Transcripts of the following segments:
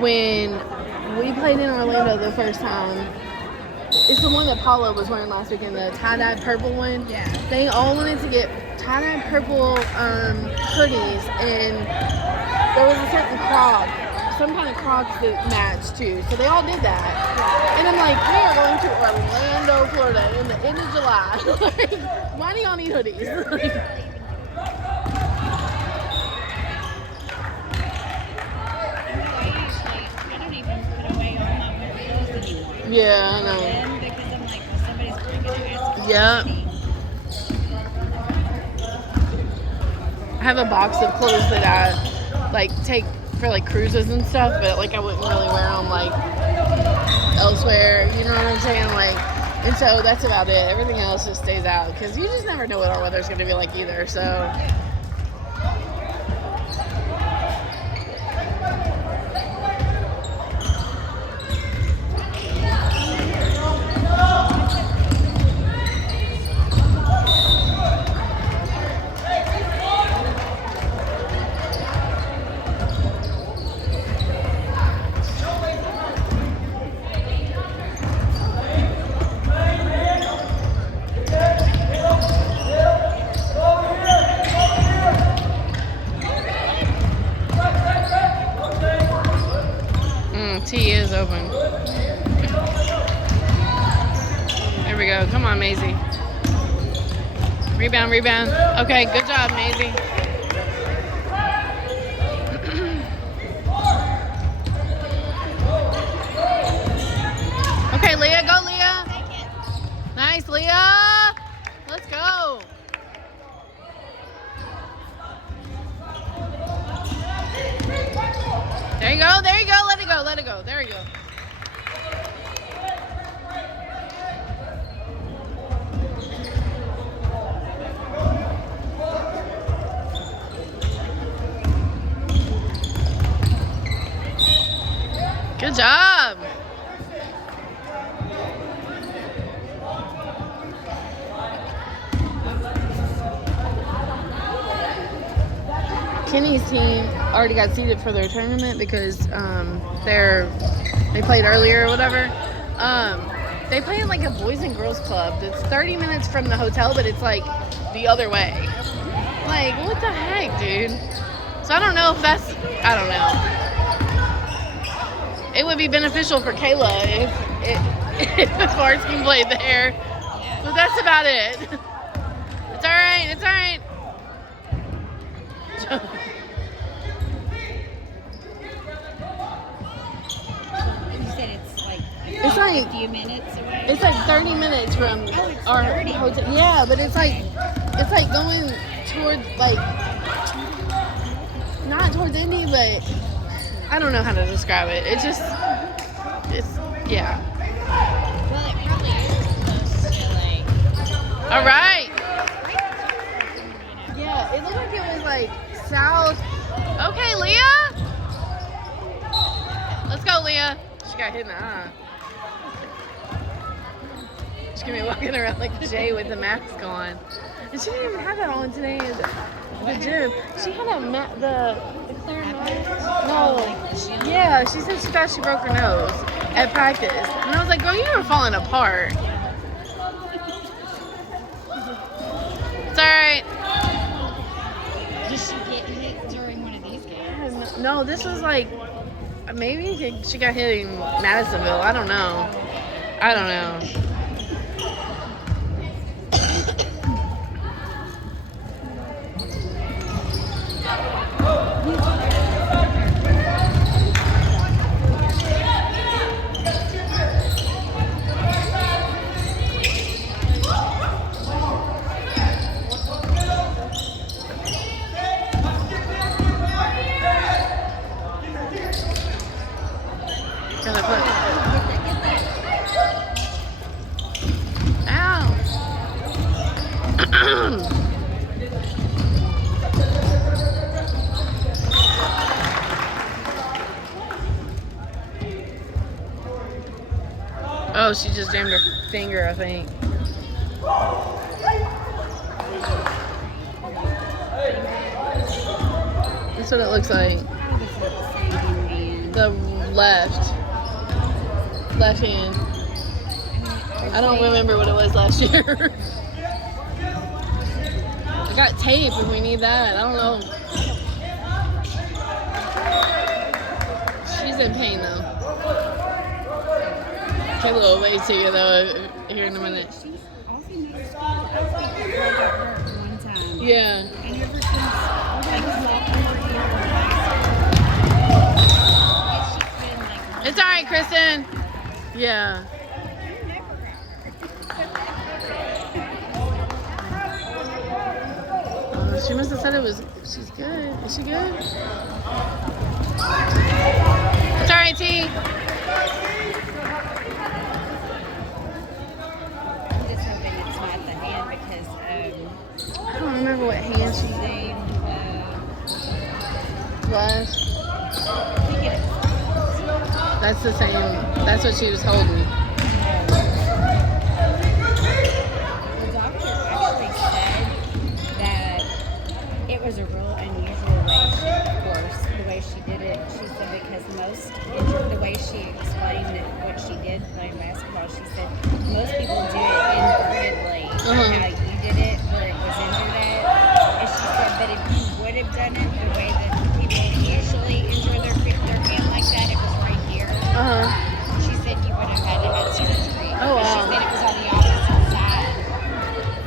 when we played in Orlando the first time. It's the one that Paula was wearing last weekend, the tie-dye purple one. Yeah. They all wanted to get tie-dye purple hoodies, and there was a certain Croc, some kind of Crocs that matched too. So they all did that. And I'm like, we are going to Orlando, Florida in the end of July. Like, why do y'all need hoodies? Yeah, I know. Because I'm like, somebody's going to ask. Yeah. I have a box of clothes that I like take for like cruises and stuff, but like I wouldn't really wear them like elsewhere. You know what I'm saying? Like, and so that's about it. Everything else just stays out because you just never know what our weather's going to be like either. So. T is open. There we go. Come on, Maisie. Rebound. Okay, good job, Maisie. Okay, Leah, go, Leah. Nice, Leah. Let's go. There you go. Let it go. There you go. Good job. Kenny's team already got seated for their tournament because they played earlier or whatever. They play in like a boys and girls club that's 30 minutes from the hotel, but it's like the other way. Like, what the heck, dude? So I don't know if that's, I don't know. It would be beneficial for Kayla if Varsky played there. But that's about it. It's all right. It's like a few minutes away. It's like 30 minutes from our hotel. Yeah, but it's like going toward like not towards Indy, but I don't know how to describe it. It's yeah. Well, it probably is close to like. All right. Yeah, it looked like it was like south. Okay, Leah. Let's go, Leah. She got hit in the eye. She's gonna be walking around like Jay with the mask on. And she didn't even have that on today at the gym. She had the clear mask. No. Yeah, she said she thought she broke her nose at practice. And I was like, girl, you were falling apart. It's alright. Did she get hit during one of these games? No, this was like, maybe she got hit in Madisonville. I don't know. Oh, she just jammed her finger, I think. That's what it looks like. The left hand. I don't remember what it was last year. I got tape if we need that. I don't know. She's in pain though. Kayla will wave to you though here in a minute. She's also noticed last week her leg got hurt one time. Yeah. And ever since, like, walked over here she's been like... It's alright, Kristen. Yeah. She must have said it was. She's good. Is she good? It's alright, T. I'm just hoping it's not the hand because I don't remember what hand she named was. I think it is. That's the same. That's what she was holding. The doctor actually said that it was a real unusual way, the way she did it. She said because the way she explained what she did playing basketball, she said most people do it invertedly, how you did it, where it was injured at. And she said, but if you would have done it the way that people usually injure their hand like that, it was right here. She said you would have had to have surgery. Oh, wow. She said it was on the opposite side,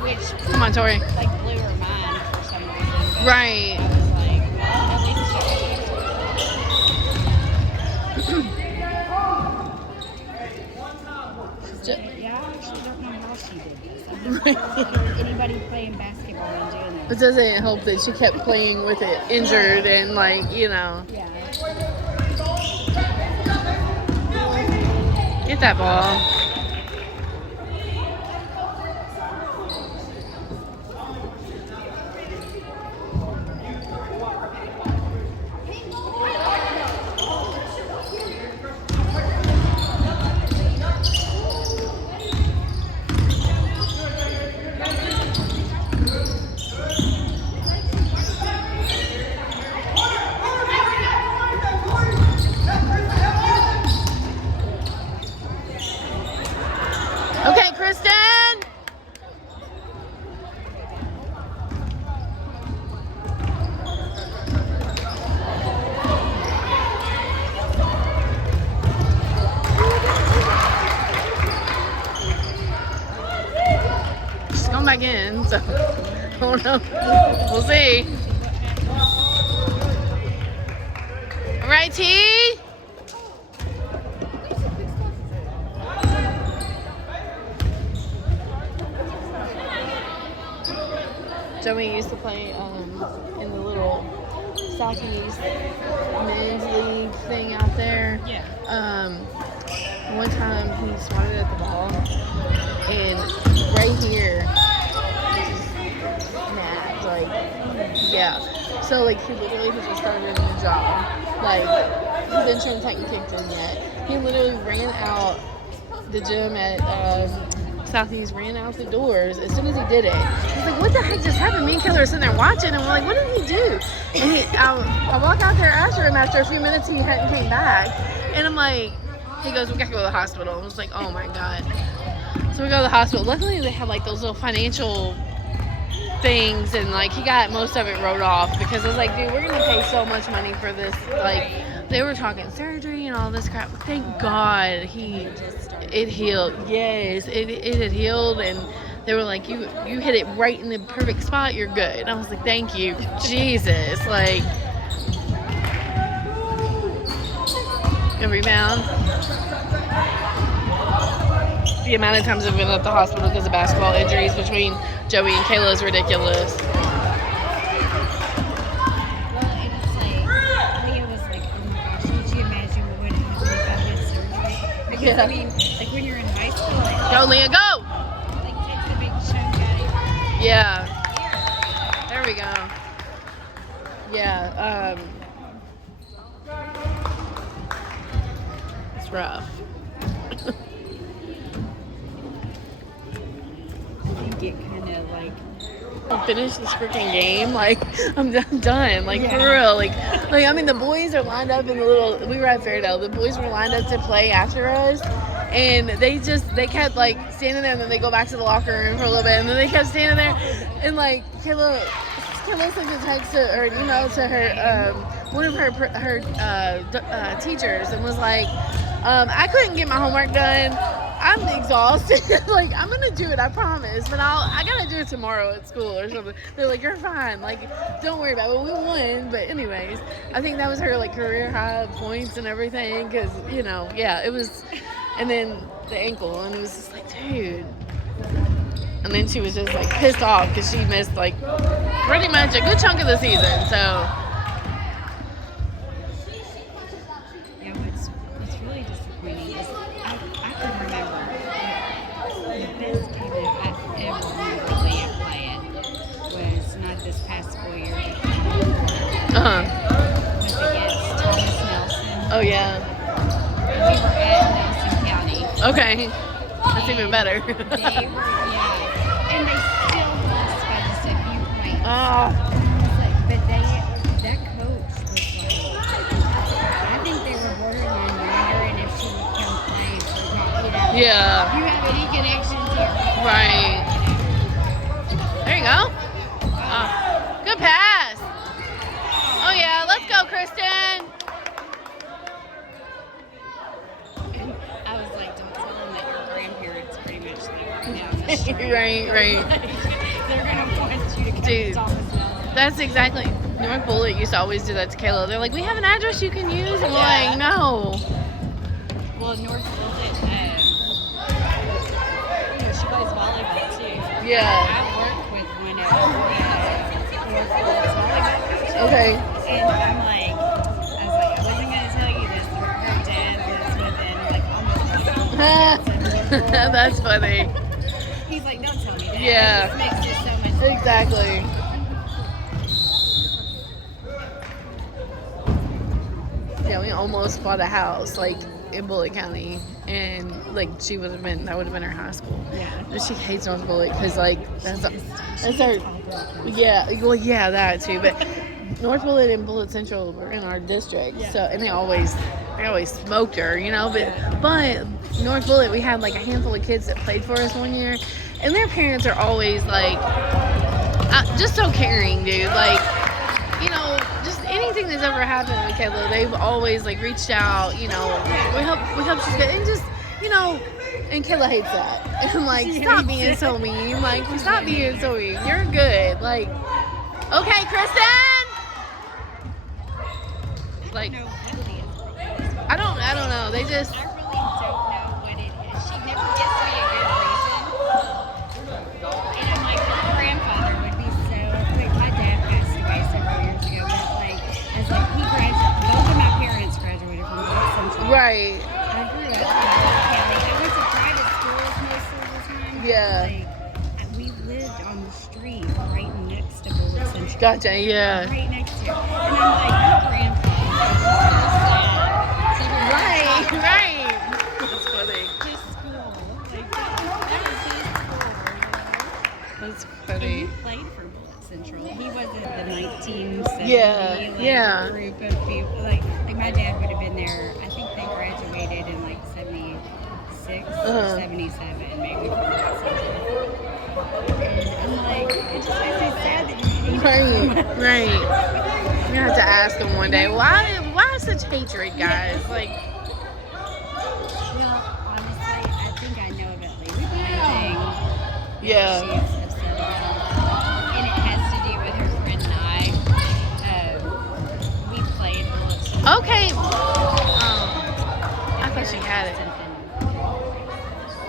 which Come on, Tori. like blew her mind for some reason. But Right. I was like, well, at least she yeah, I actually don't know how she did this. I've never heard anybody playing basketball and doing It this. doesn't help that she kept playing with it injured and like, you know. Yeah. Get that ball. Okay, Kristen. She's going back in, so I don't know. We'll see. All right, T. Joey used to play in the little Southeast men's league thing out there. Yeah. One time he swatted at the ball, and right here, just snapped. Like, yeah. So, like, he literally had just started a new job. Like, his insurance hadn't kicked in yet. He literally ran out the gym at Southeast, ran out the doors as soon as he did it. He's like, what the heck just happened? Me and Keller are sitting there watching, and we're like, what did he do? And I walk out there after him. After a few minutes, he hadn't came back. And I'm like, he goes, we got to go to the hospital. I was like, oh my God. So we go to the hospital. Luckily, they had like those little financial things, and like he got most of it wrote off, because I was like, dude, we're going to pay so much money for this. Like, they were talking surgery and all this crap. Thank God it healed. Yes, it had healed, and they were like, you hit it right in the perfect spot, you're good. And I was like, thank you, Jesus. Like, good rebound. The amount of times I've been at the hospital because of basketball injuries between Joey and Kayla is ridiculous. Well, and it's like, Leah was like, oh my gosh, could you imagine what would happen if I had surgery? Because, Yeah. I mean, like when you're in high school, it Go, Leah, go! like takes a big chunk out of your Yeah. There we go. Yeah, it's rough. You get kind of like finish this freaking game. Like, I'm done. Like, for real. Like, I mean, the boys are lined up in the little. We were at Fairdale. The boys were lined up to play after us, and they kept like standing there, and then they go back to the locker room for a little bit, and then they kept standing there, and like Kayla sent a text or an email to her one of her teachers, and was like, I couldn't get my homework done. I'm exhausted. Like, I'm gonna do it, I promise, but I gotta do it tomorrow at school or something. They're like, you're fine, like, don't worry about it. We won, but anyways, I think that was her like career high points and everything, because it was. And then the ankle, and it was just like, dude. And then she was just like pissed off because she missed like pretty much a good chunk of the season. So what's really disappointing is I can remember the best game that I ever remember playing was not this past school year, but was against Thomas Nelson. Oh yeah. And we were at Nelson County. Okay. That's even better. They were, and they still lost by just a few points. Oh. But that coach was like, I think they were borderline wondering if she would come play for them. Yeah. You have any connections here? Right. There you go. Oh. Good pass. Oh yeah, let's go, Kristen. I was like, don't tell them that your grandparents pretty much live right now. Right. They're gonna want you to come to Dude. Thomas Nelson. That's exactly. North Bullitt used to always do that to Kayla. They're like, we have an address you can use. I'm like, no. Well, North Bullitt, she plays volleyball too. Yeah. I work with one of North Bullitt's volleyballers. Okay. And I'm like, I wasn't gonna tell you this, but her dad lives within like almost That's funny. He's like, don't tell me that. Yeah. This makes it so much better. Exactly. Yeah, we almost bought a house like in Bullitt County, and like that would have been her high school. Yeah. But she hates North Bullitt because like that's our yeah that too. But North Bullitt and Bullitt Central were in our district, so and they always smoked her, But North Bullitt, we had like a handful of kids that played for us one year, and their parents are always like just so caring, dude. Like, just anything that's ever happened with Kayla, they've always like reached out. We help she's good, and just and Kayla hates that. And I'm like, stop being so mean. Like, stop being so mean. You're good. Like, okay, Kristen. Like, I don't know. They just. I really don't know what it is. She never gives me a good reason. And I'm like, her grandfather would be so. Like, my dad passed away several years ago, but like, as like he graduated, both of my parents graduated from Bullitt Central. Right. I grew up in Bullitt County. I went to private schools most of the time. Yeah. Like, we lived on the street right next to Bullitt Central. Gotcha. Yeah. Right next to it. And I'm like, your grandfather was so sad. Right. That's funny. His school. Like, that was his school. That's funny. And he played for Bullitt Central. He wasn't the 1970 Yeah. group of people. Like my dad would have been there. I think they graduated in like 76 or 77 maybe from Bullitt Central. And I'm like, it just makes me sad that you hate it. Right. You're gonna have to ask him one day. Why such hatred, guys? Like. Well, honestly, I think I know of at least one thing. Yeah. She's upset about. And it has to do with her friend and I. We played Bullitt Central. Okay. I thought she had it.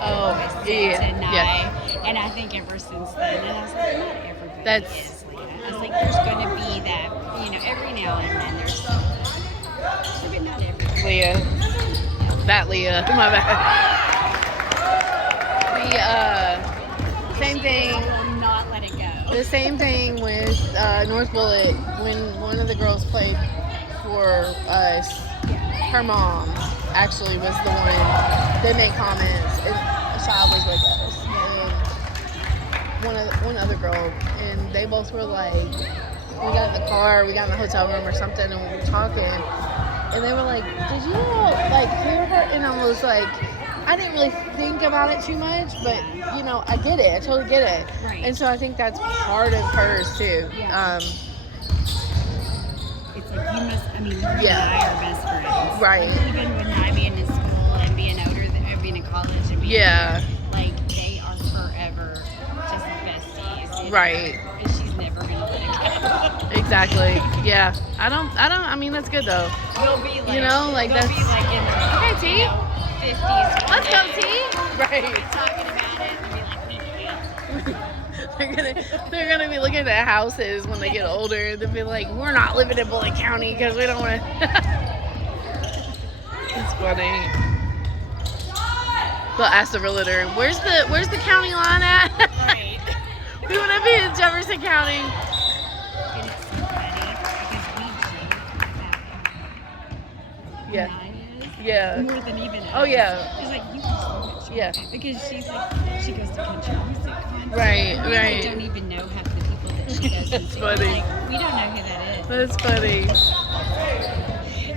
Oh, yeah. And I think ever since then, and I was like, not everybody That's. is like that. I was like, there's going to be that, every now and then there's but not everybody. Leah. That Leah. My bad. The same thing. Will not let it go. The same thing with North Bullitt when one of the girls played for us. Her mom actually was the one that made comments. And a child was with us. And one other girl, and they both were like, we got in the car, we got in the hotel room or something, and we were talking, and they were like, did you like hear her? And I was like, I didn't really think about it too much, but you know, I get it. I totally get it. Right. And so I think that's part of hers too. Yeah. It's like you must. I mean, you and Yeah. I are best friends. Right. Like, even with I being in school and being older, and being in college, and being Yeah. like they are forever just besties. You know? Right. And she's never gonna let it go. Exactly. Yeah. I mean, that's good though. You'll be like, You know, like they'll that's. be like in their, Okay, T. you know, 50s. Let's go, T. Right. Talking about it and be like, we can't. They're gonna be looking at houses when they get older. They'll be like, we're not living in Bullitt County because we don't want to. It's funny. They'll ask the realtor, where's the county line at? Right. We want to be in Jefferson County. And it's so funny because we Yeah. Yeah. more than even us. Oh, yeah. She's like, you are so much. Yeah. Because she's like, she goes to country music concerts. Right, We right. don't even know half the people that she does. That's funny. Like, we don't know who that is. That's funny.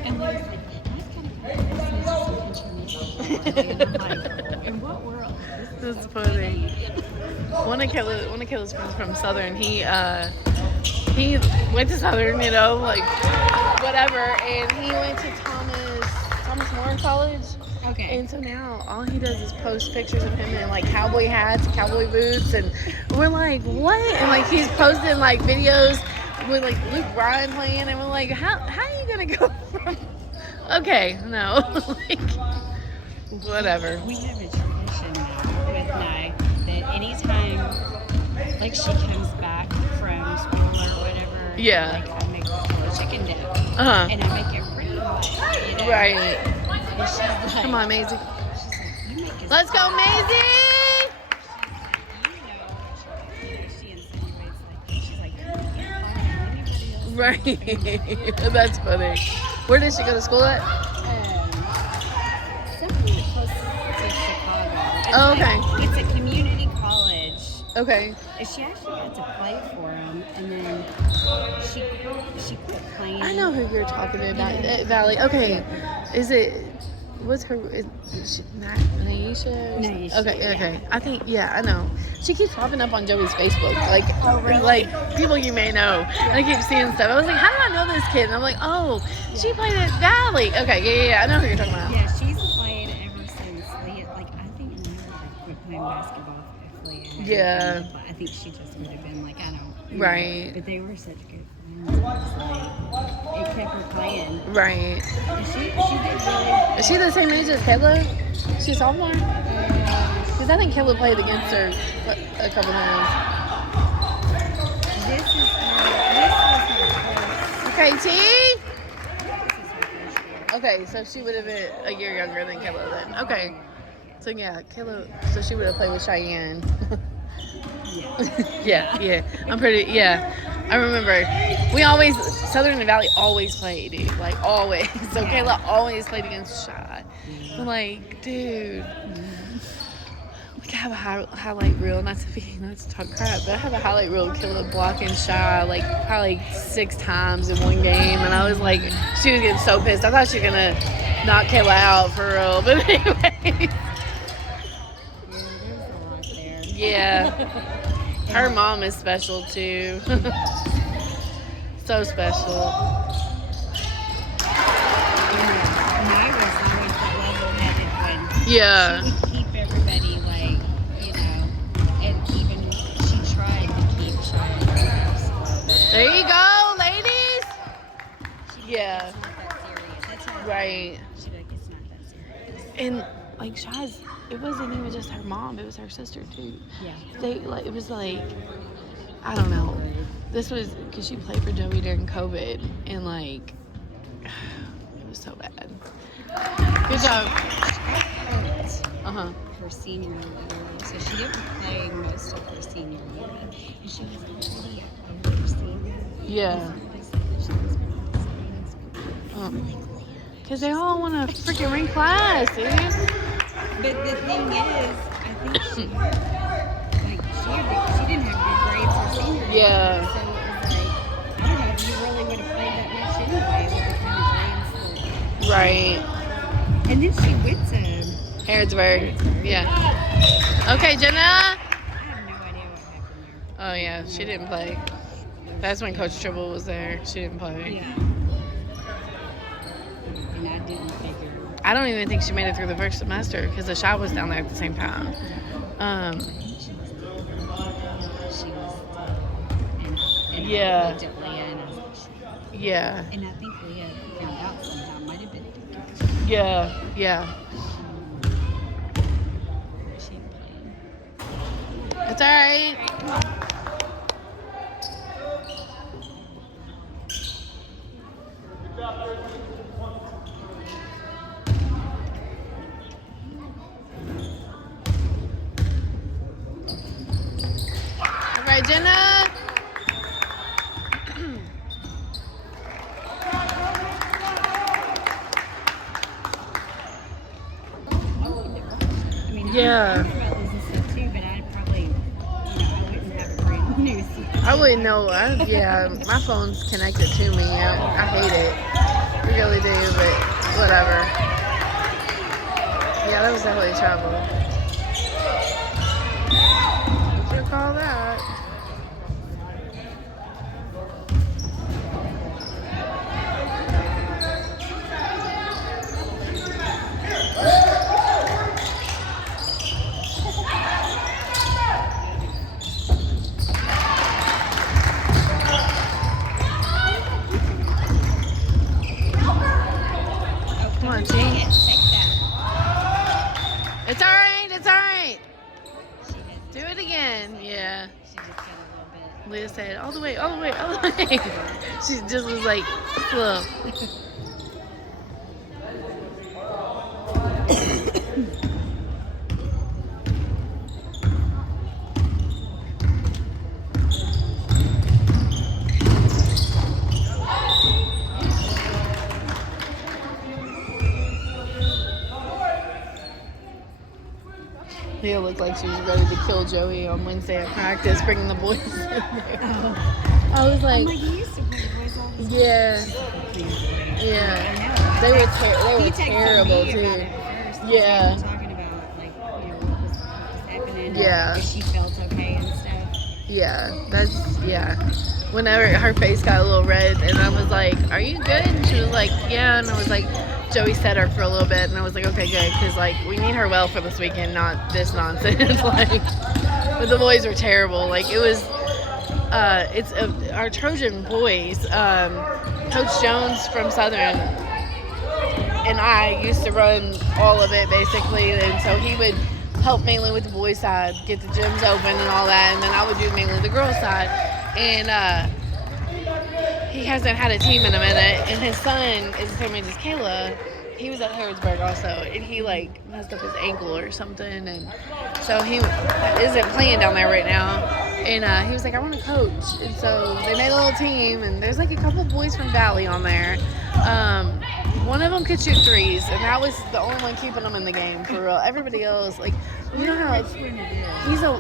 And Liz like, that's kind of fun. This is some country music. And I'm like, in what world? This is That's so funny. One of Kayla's friends from Southern, he went to Southern, you know, like whatever, and he went to Thomas More College. Okay. And so now all he does is post pictures of him in like cowboy hats, cowboy boots, and we're like, what? And like he's posting like videos with like Luke Bryan playing, and we're like, how are you gonna go from? Okay, no, like whatever. We have a tradition now with Nye that anytime, like, she comes back from school or whatever, Yeah. like, I make her chicken dip, Uh-huh. and I make it pretty much, you know? Right. And she's like, Come on, Maisie. she's like, you make it. Let's go, Maisie! You know, she insinuates, like, she's like, you can't find anybody else. Right. That's funny. Where did she go to school at? Something close to Chicago. It's Oh, okay. like, it's a community college. Okay. And she actually got to play for him, and then she quit playing. I know who you're talking about. Valley. Okay. Is it? What's her? Is she, Naisha? Naisha, Okay. yeah. Okay. I think. Yeah. I know. She keeps popping up on Joey's Facebook. Like. Oh, really? Like people you may know. And I keep seeing stuff. I was like, how do I know this kid? And I'm like, oh, she played at Valley. Okay. Yeah. I know who you're talking about. Yeah, she's played ever since Leah. Like, I think Leah quit playing basketball if Leah had Yeah. been, but I think she just would have been like, I don't. Right. But they were such good friends. It was like, it kept her playing. Right. And she did really. Is she the same age as Kayla? She's sophomore? Because I think Kayla played against her a couple times. This was her first. Okay, T. This is her first year. Okay, so she would have been a year younger than Kayla then. Okay. So yeah, Kayla, so she would have played with Cheyenne. yeah. I'm pretty, yeah. I remember we always, Southern and Valley always played, dude. Like always. So Kayla always played against Shy. I'm like, dude. We could have a highlight reel, not to talk crap, but I have a highlight reel of Kayla blocking Shy like probably 6 times in one game, and I was like, she was getting so pissed. I thought she was gonna knock Kayla out for real, but anyway. There's a lot there. Yeah. Her mom is special too. So special. Nye was always the level-headed one. Yeah. She would keep everybody like, you know, and even she tried to keep Cheyenne nervous a little bit. There you go, ladies. She'd Yeah. It's not that serious. That's her. Right. She'd be like, it's not that serious. And like Shy's, it wasn't even just her mom, it was her sister too. Yeah. It was like, I don't know. This was because she played for Joey during COVID, and like, it was so bad. Good job. Uh-huh. Her senior year, so she didn't play most of her senior year, and she was pretty over senior. Yeah. Because they all want to freaking reclass, dude. But the thing is, I think she she didn't have good grades her senior year. Yeah. So it was like, I don't know if you really would have played that much anyway with the kind of grades. Right. And then she went to Harrodsburg. Yeah. Okay, Jenna. I have no idea what happened there. Oh yeah, she didn't play. That's when Coach Tribble was there. She didn't play. Yeah. And I didn't figure. I don't even think she made it through the first semester because the shop was down there at the same time. She was and Yeah. I looked at Leah and I was like, Yeah. and I think Leah found out somehow might have been Yeah. Yeah. she played. It's all right. All right, Jenna. I mean, Yeah. I know about this and stuff too, but I probably, I wouldn't have a great news. I wouldn't know. Yeah, my phone's connected to me. I hate it. I really do, but whatever. Yeah, that was definitely trouble. What you call that? Come on, G. Take that. It's all right. It's all right. She had, Do it again. Yeah. she just got a little bit. Leah said, all the way, all the way, all the way. She just was like, slow. Leah looked like she was ready to kill Joey on Wednesday at practice, bringing the boys in there. Oh. I was like, I'm like, you used to play boys all the time. yeah, yeah. They were He texted terrible me too. about it at first. Yeah. We were talking about, like, what was happening. Yeah. If she felt okay and stuff. Yeah. Whenever her face got a little red, and I was like, "Are you good?" And she was like, "Yeah." And I was like, Joey set her for a little bit, and I was like, "Okay, good," because like we need her well for this weekend, not this nonsense. Like, but the boys were terrible. Like it was, our Trojan boys. Coach Jones from Southern and I used to run all of it basically, and so he would help mainly with the boys side, get the gyms open and all that, and then I would do mainly the girls side. And he hasn't had a team in a minute, and his son is the same age as Kayla. He was at Harrodsburg also, and he like messed up his ankle or something, and so he isn't playing down there right now. And he was like, I want to coach, and so they made a little team, and there's like a couple boys from Valley on there. One of them could shoot threes, and that was the only one keeping them in the game for real. Everybody else, like, you know how it's, he's a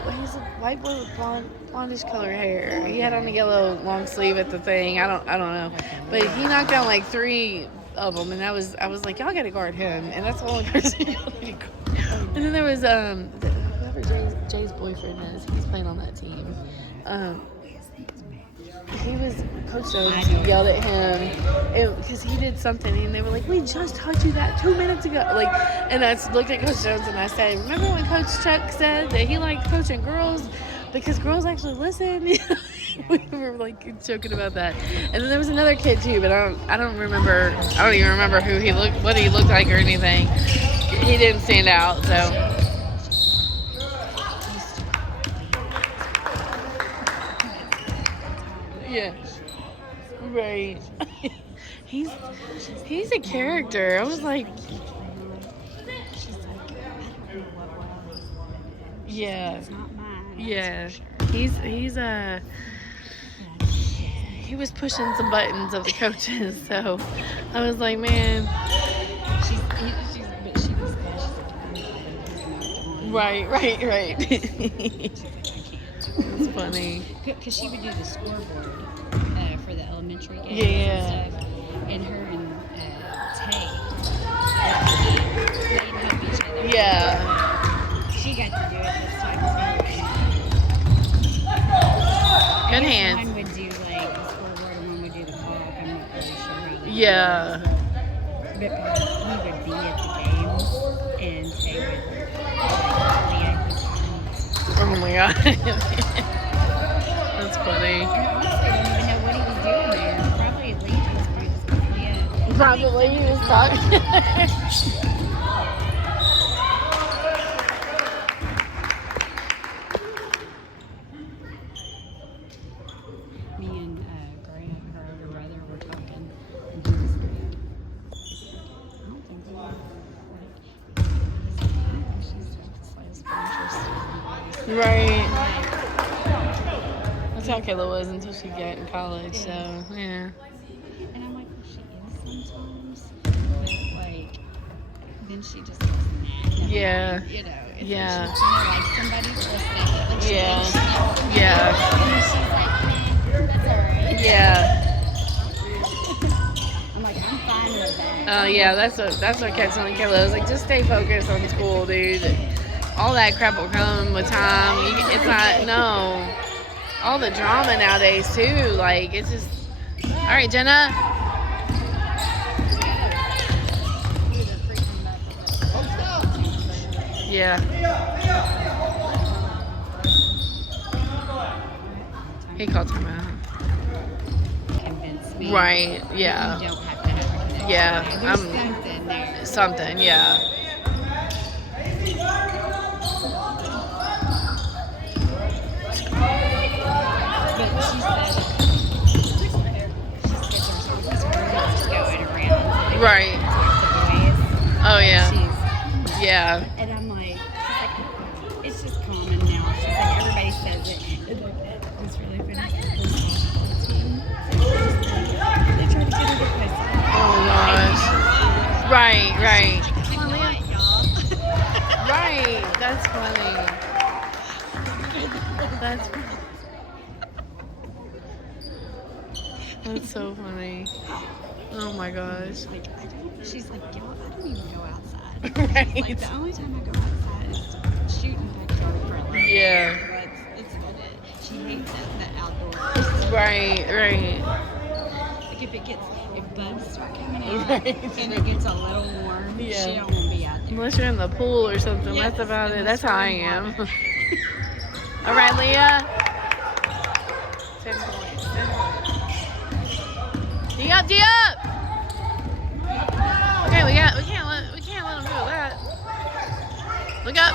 white boy with blondish colored hair. He had on a yellow long sleeve at the thing. I don't know, but he knocked down like 3 of them, and I was like, y'all gotta guard him, and that's the only person y'all need to guard. And then there was whoever Jay's boyfriend is. He's playing on that team. He was Coach Jones yelled at him because he did something, and they were like, "We just taught you that 2 minutes ago." Like, and I looked at Coach Jones and I said, "Remember when Coach Chuck said that he liked coaching girls because girls actually listen?" We were like joking about that. And then there was another kid too, but I don't remember. I don't even remember what he looked like or anything. He didn't stand out, so. Yeah. Right. He's a character. I was like, yeah. It's not mine. Yeah. He was pushing some buttons of the coaches, so I was like, man. But she was glad she's a Right. Right. I can't. It's funny. Because she would do the scoreboard for the elementary games Yeah. and stuff. And her and Tay they'd help each other. Yeah. She got to do it this time too. Good I guess hands. one would do like the scoreboard and one would do the clock. I'm not really sure how they do Yeah. it. But he would be at the games and Tay would Leah his hands. Oh my god. That's funny. I honestly don't even know what he was doing there. Probably Leah was doing Leah. Probably he was talking. Me and Grant, her older brother, were talking, and he was like, I don't think they were like, he's like, I don't think she's just like super interested in boys. Right. Like, That's how Kayla was until she got in college, so yeah. and I'm like, well, she is sometimes, but like, then she just gets mad. Yeah. You know, it's Yeah. like, like somebody for a second. Like she Yeah. thinks she knows somebody, Yeah. and then she's like, that's alright. Yeah. I'm like, I'm fine with that. Oh yeah, that's what I kept telling Kayla. I was like, just stay focused on school, dude. All that crap will come with time. It's not all the drama nowadays too. Like it's just. All right, Jenna. Yeah. He called time out. Convince me. Right. Yeah. You don't have to have a connection. Yeah, There's I'm- something there. Something. Yeah. But she said there's always rumors going around. Right. Boys. Oh yeah. She's, Yeah. and I'm like, she's like, it's just common now. She's like, everybody says it. And like, it's really funny. The softball team, they try to get her to play softball. Oh gosh. Right. Right. Come on, y'all. Right. That's funny. That's funny. That's so funny. Oh my gosh. Like, she's like, y'all, I don't even go outside. Right. Like, the only time I go outside is to shoot and backyard for a little Yeah. bit. That's about it. She hates the outdoors. Right. Right. Like, if bugs start coming out Right. and it gets a little warm, Yeah. she don't want to be out there. Unless you're in the pool or something, Yes, that's about it. unless That's how I you're in am. water. All right, Leah. 10 points. 10 points. D up, D up. Okay, we can't let him do that. Look up.